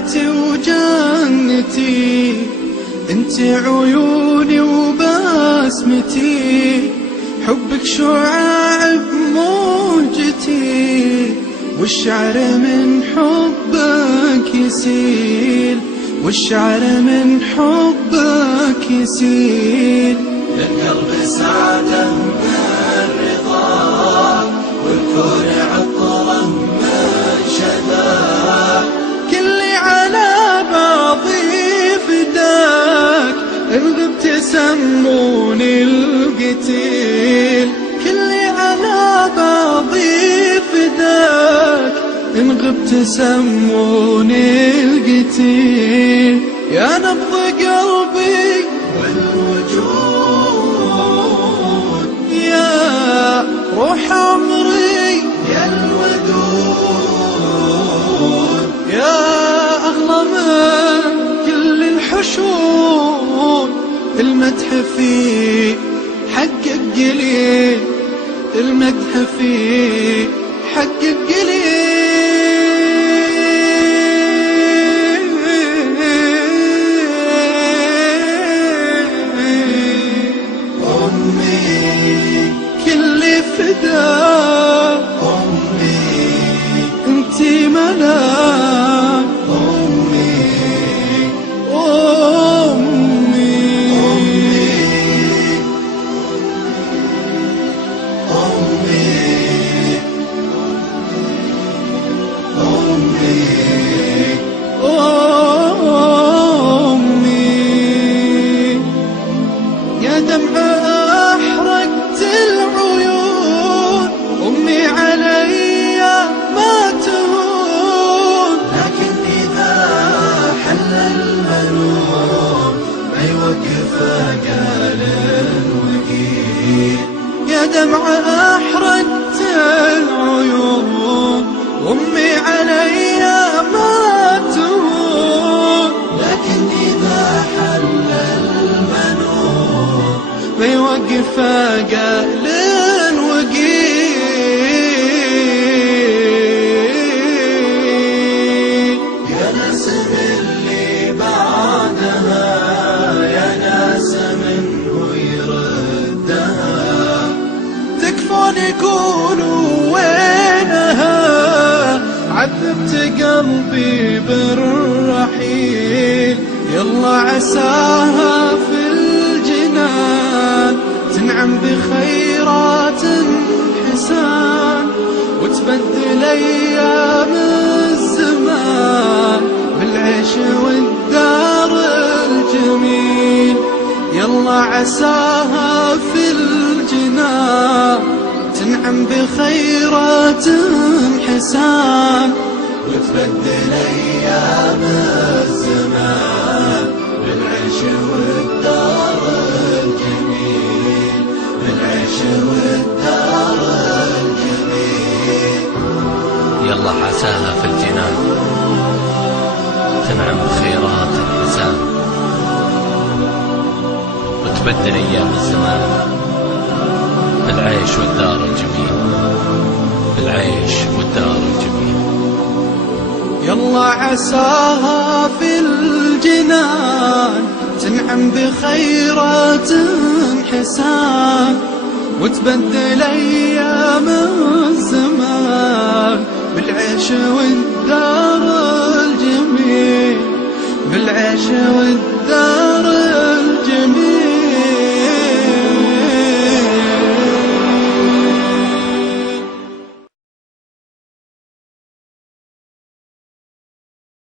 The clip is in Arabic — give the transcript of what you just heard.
حياتي وجنتي، انت عيوني وبسمتي، حبك شعاع بموجتي، والشعر من حبك يسيل، والشعر من حبك يسيل. للقلب سعادة من رضاك، والكون عطره من شذاك، كلي على بعضي فداك، إن غبت سموني القتيل، كلي على بعضي فداك، إن غبت سموني القتيل. يا نبض قلبي والوجود، يا روح عمري يا الودود، يا أغلى من كل الحشود. المدح فيه حقك قليل، المدح فيه حقك قليل. أمي كل فداك، أمي انتي ملاك، أمي أمي أمي أمي أمي. يا دمعة أحرقت العيون، أمي علي ما تهون، لكن إذا حل المنون ما يوقف قال وقيل. يا دمعة أحرقت العيون، أمي علي ما تهون، لكن إذا حل المنون بيوقف قال وقيل. يا ناس اللي بعدها، يا ناس منه يردها، تكفون يقولوا وينها، عذبت قلبي بالرحيل. يلا عساها في الجنان تنعم بخيرات حسان، وتبدل أيام الزمان بالعيش والدار الجميل. يلا عساها في الجنان تنعم بخيرات حسان، وتبدل أيام الزمان بالعيش والدار الجميل، بالعيش والدار الجميل. يلا عساها في الجنان تنعم بخيرات الحسان، وتبدل أيام الزمان بالعيش والدار الجميل، بالعيش والدار الجميل. يلا عساها في الجنان تنعم بخيرات حسان، وتبدل أيام الزمان بالعيش والدار الجميل، بالعيش